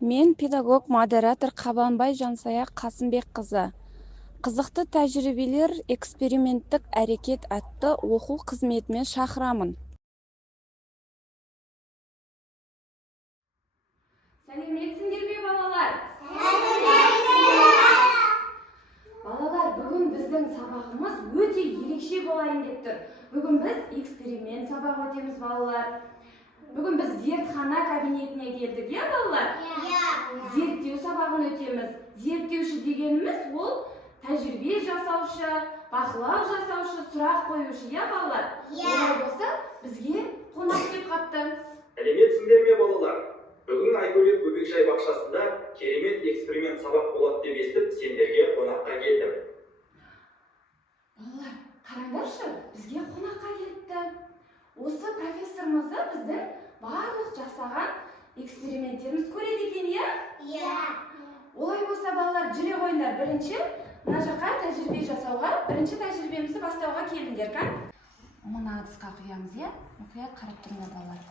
Мен педагог модератор Қабанбай Жансая Қасымбекқызы. Қызықты тәжірибелер эксперименттік әрекет атты оқу қызметімен шақырамын. Сәлеметсіңдер ме балалар? Балалар, бүгін біздің сабағымыз өте ерекше болайын деп тұр. Бүгін біз эксперимент сабақ өтеміз балалар. Бүгін біз зертхана кабинетіне келдік, я балалар? Зерттеу сабағын өтеміз. Зерттеуші дегеніміз ол тәжірибе жасаушы, бақылау жасаушы, сұрақ қоюшы, я балалар? Олай болса, бізге қонақ деп қапты. Сәлеметсіңдер ме балалар? Бүгін Айкөлет Бөбекжай бақшасында керемет эксперимент сабақ болады деп естіп, сендерге қонаққа келдім. Балалар, қараңдаршы, бізге қонаққа келіпті. Осы профессорымызды біздің барлық жасаған эксперименттеріміз көреді екен, иә? Олай болса, балалар, жүре қойыңдар. Бірінші мына жаққа тәжірибе жасауға, бірінші тәжірибемізді бастауға келіңдер, ка? Мына ыдысқа құямыз, иә? Мұқият қарап тұрыңдар, балалар.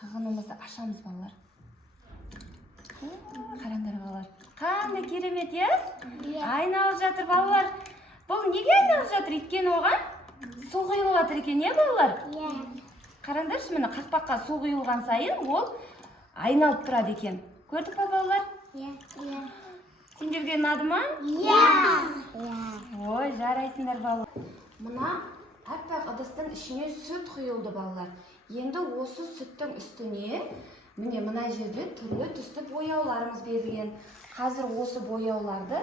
Ағынымызды ашамыз, балалар. Қараңдар, балалар. Қандай керемет, е? Айналып жатыр, балалар. Бұл неге айналып жатыр? Өйткені оған су құйылып жатыр екен, е, балалар? Қараңдаршы, міне қақпаққа су құйылған сайын ол айналып тұрады екен. Көрдік па, балалар? Сендерге ұнады ма? Ой, жарайсыңдар, балалар. Мына аппақ ыдыстың ішіне сүт құйылды, балалар. Енді осы сүттің үстіне міне мына жерде түрлі түсті бояуларымыз берілген. Қазір осы бояуларды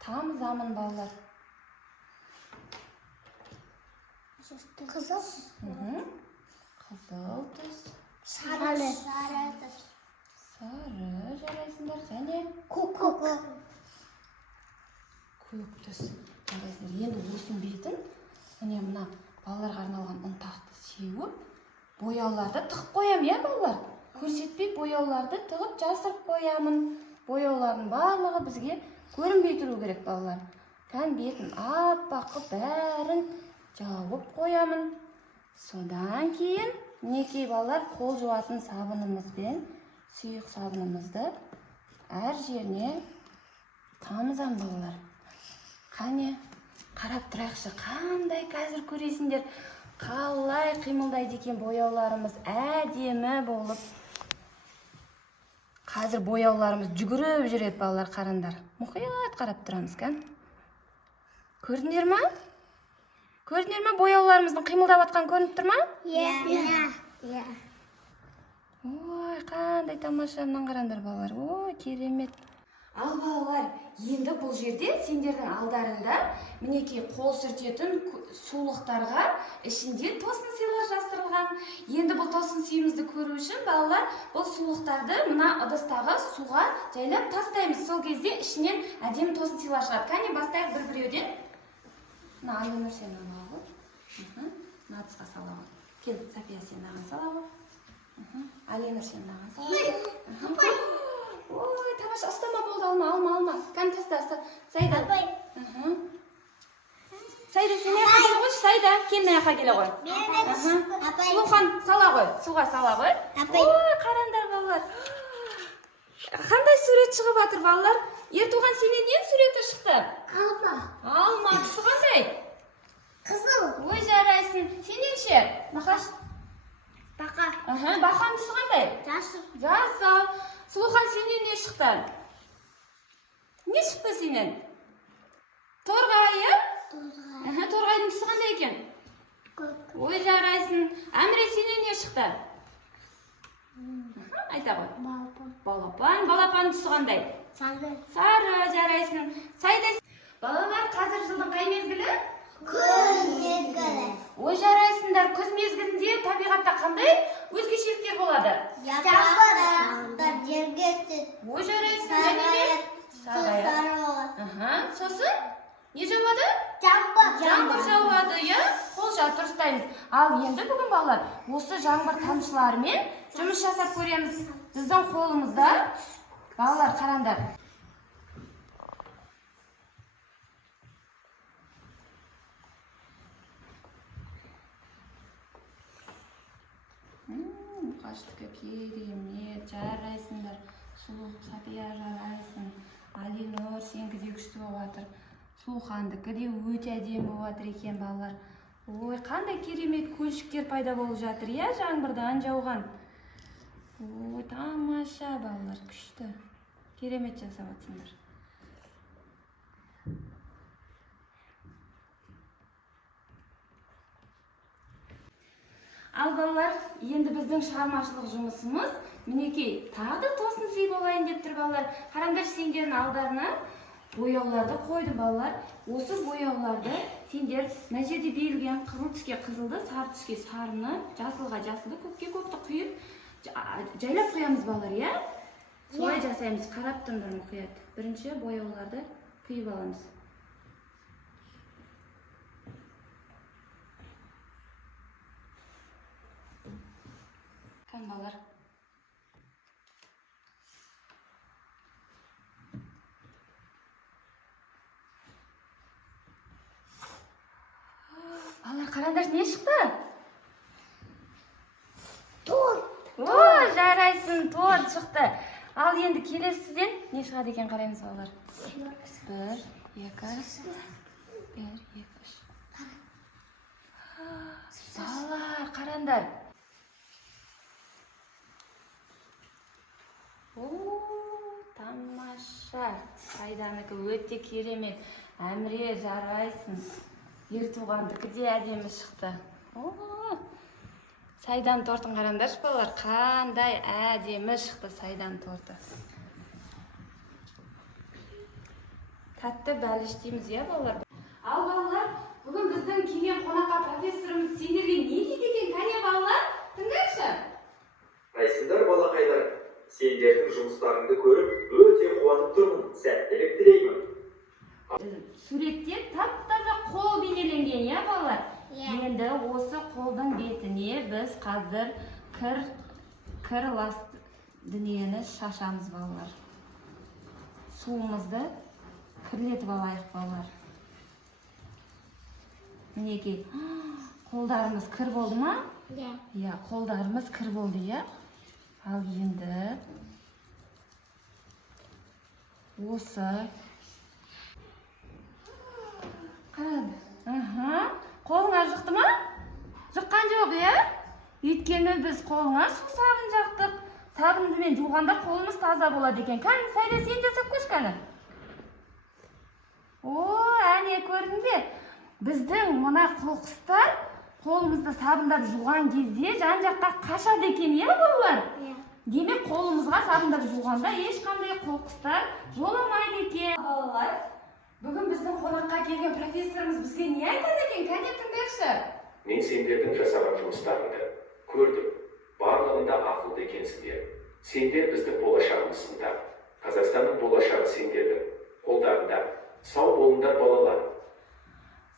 тамызамын, балалар. Қызыл. Қызыл түс. Сары. Сары жарайсыңдар, және Көк. көк түс жарайсыңдар. Енді осының бетін міне мына балаларға арналған ұнтақты сеуіп, бояуларды тығып қоямын, иә, балалар? Көрсетпей бояуларды тығып жасырып қоямын. Бояулардың барлығы бізге көрінбей тұру керек, балалар. Кән бетін аппақ қып бәрін жауып қоямын. Содан кейін мінекей, балалар, қол жуатын сабынымызбен сұйық сабынымызды әр жеріне тамызам, балалар. Қане, қарап тұрайықшы, қандай қазір көресіңдер, қалай қимылдайды екен бояуларымыз, әдемі болып. Қазір бояуларымыз жүгіріп жүреді, балалар, қараңдар. Мұқият қарап тұрамыз, кән. Көрдіңдер ма? Көрдіңдер ма, бояуларымыздың қимылдап атқан көрініп тұр ма? Ой, қандай тамаша, мынаны қараңдар, балалар. Ой, керемет. Ал, балалар, енді бұл жерде сендердің алдарында мінекей қол сүртетін сулықтарға ішінде тосын сыйлар жастырылған. Енді бұл тосын сыйымызды көру үшін, балалар, бұл сулықтарды мына ыдыстағы суға жайлап тастаймыз. Сол кезде ішінен әдемі тосын сыйлар шығады. Кәне, бастайық бір-біреуден. Мына Айнұр сен ала ғой. Мына ыдысқа сала ғой. Кел, Сапия сен аған сала ғой. Айнұр сен аған сала ғой. Ой, тамаша, ұстама болды, алма. Кән таста, Сайда. Сайда, сен аяққа келе ғой, Сайда. Кел, аяққа келе ғой. Сұлухан, сала ғой, суға сала ғой. Ой, қараңдар, балалар. Қандай сурет шығып атыр, балалар? Ертуған сенен не суреті шықты? Алма, түсі қандай? Қызыл. Ой, жарайсың. Сенен ше? Нақаш? Бақа. Бақаның түсі қандай? Жасыл. Сұлухан, сенен не шықты? Не шықты сенен? Торғай, е? Торғайдың түсі қандай екен? Ой, жарайсың. Әміре, сенен не шықты? Айта ғой. Балапан. Балапанның түсі қандай? Сары, жарайсың. Сайда. Балалар, қазір жылдың қай мезгілі? Күз мезгілі. Ой, жарайсыңдар. Күз мезгілінде табиғатта қандай өзгешеліктер болады? Жапырақ жерге түседі. Ой, жарайсың. Және де? Сосын? Не жауады? Жаңбыр жауады, иә? Қол дұрыстаймыз. Ал енді бүгін балалар, осы жаңбыр тамшыларымен жұмыс жасап көреміз. Біздің қолымызда Балалар, қараңдар. Мұқаштікі керемет, жарайсыңдар. Сұлу Сапия жарайсың. Алинор сенікі де күшті болып жатыр. Сұлухандікі де өте әдемі болып жатыр екен, балалар. Ой, қандай керемет көлшіктер пайда болып жатыр, иә, жаңбырдан жауған. Ой, тамаша, балалар, күшті. Керемет жасап жатсыңдар. Ал балалар, енді біздің шығармашылық жұмысымыз мінекей тағы да тосын сый болайын деп тұр, балалар. Қараңдар, сендердің алдарына бояуларды қойды, балалар. Осы бояуларды сендер мына жерде берілген қызыл түске қызылды, сары түске сарыны, жасылға жасылды, көкке көкті құйып жайлап қоямыз, балалар, иә? Солай жасаймыз, қарап тұрыңдар мұқият. Бірінші бояуларды құйып аламыз. Балалар. Балалар, қараңдар, не шықты? Торт. О, жарайсың, торт шықты. Ал енді келесіден не шығады екен қараймыз, балалар. 1, 2, 1, 2, 3. Балалар, қараңдар. Тамаша. Сайданыкі өте керемет. Әміре, жарайсың. Ер туғандікі де әдемі шықты. Сайдан тортын қараңдаршы, балалар. Қандай әдемі шықты сайдан торты. Тәтті бәліш дейміз, иә, балалар? Ал, балалар, бүгін біздің келген қонаққа профессорымыз сендерге не дейді екен, кәне, балалар? Тыңдайықшы. Қайсыңдар, балақайлар? Сендердің жұмыстарыңды көріп, өте қуанып тұрмын. Сәттілік тілеймін. Суретте тап-таза қол бейнеленген, иә, балалар? Енді осы қолдың бетіне біз қазір кір лас дүниені шашамыз, балалар. Суымызды кірлетіп алайық, балалар. Мінекей, қолдарымыз кір болды ма? Иә, қолдарымыз кір болды, иә? Ал енді осы қолыңа жұқты ма? Жұққан жоқ, иә? Өйткені біз қолыңа су сабын жақтық. Сабынмен жуғанда қолымыз таза болады екен. Кәні, Сайда, сен жасап көш, кәні. Әне, көрдің бе? Біздің мұна қоқыстар қолымызды сабындап жуған кезде жан-жаққа қашады екен, иә, балалар? Демек, қолымызға сабындап жуғанда ешқандай қоқыстар жоламайды екен. Балалар, бүгін біздің қонаққа келген профессорымыз бізге не айтады екен? Кәне, тыңдайықшы. Мен сендердің жасаған жұмыстарыңды көрдім. Барлығында ақылды екенсіңдер. Сендер біздің болашағымызсыңдар. Қазақстанның болашағы сендердің қолдарында. Сау болыңдар, балалар.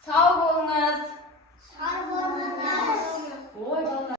Сау болыңыз. Сау болыңыз. Ой, балалар.